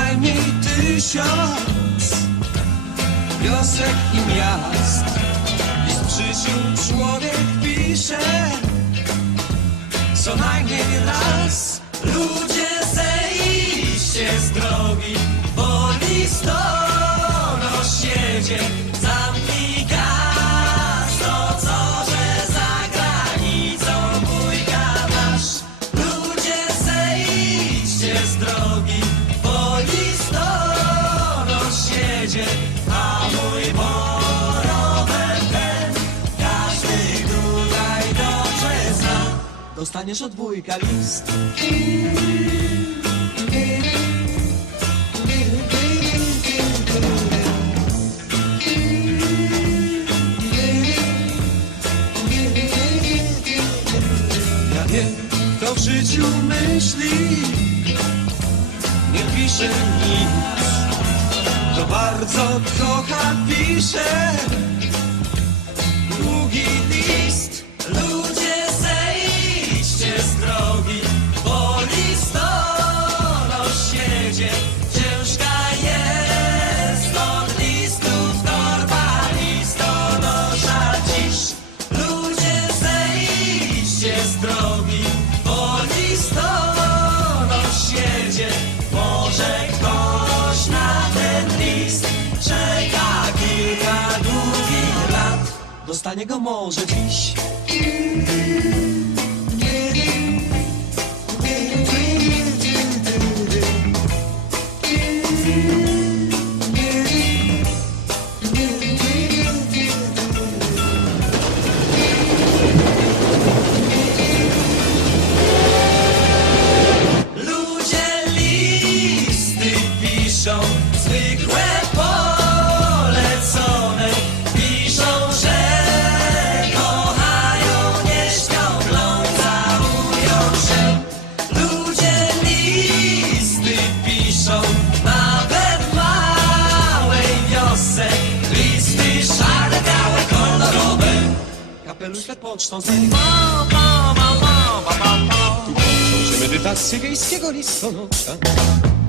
najmniej tysiąc wiosek i miast. List przyszły człowiek pisze co najmniej raz. Ludzie zejście z drogi, bo listonosz jedzie, jedzie, a mój borowem ten każdy tutaj dobrze zna. Dostaniesz od wujka list. Ja wiem, kto w życiu myśli, nie pisze nic. Bardzo kocha, pisze Dostanie go może dziś. peluche, la poncz tą zę. Ba, ba, ba, ba, ba, ba, ba.